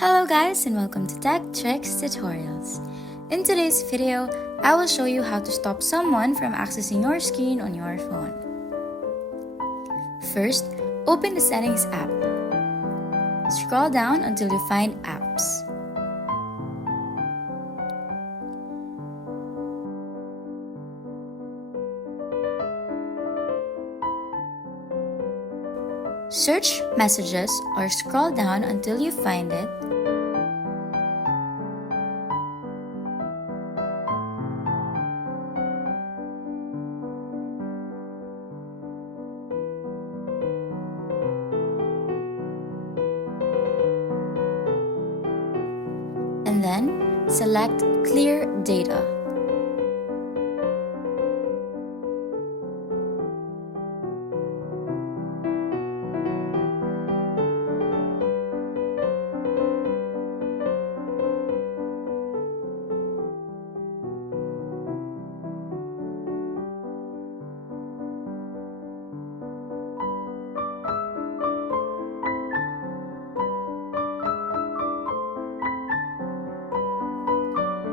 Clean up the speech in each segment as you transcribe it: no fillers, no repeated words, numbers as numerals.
Hello guys and welcome to Tech Tricks Tutorials. In today's video, I will show you how to stop someone from accessing your screen on your phone. First, open the Settings app. Scroll down until you find Apps. Search Messages or scroll down until you find it. And then select Clear Data.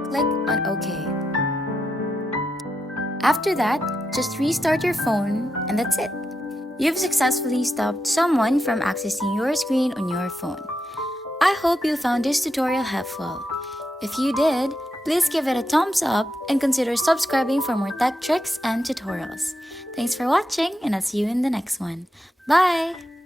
Click on OK. After that, just restart your phone and that's it. You've successfully stopped someone from accessing your screen on your phone. I hope you found this tutorial helpful. If you did, please give it a thumbs up and consider subscribing for more tech tricks and tutorials. Thanks for watching and I'll see you in the next one. Bye!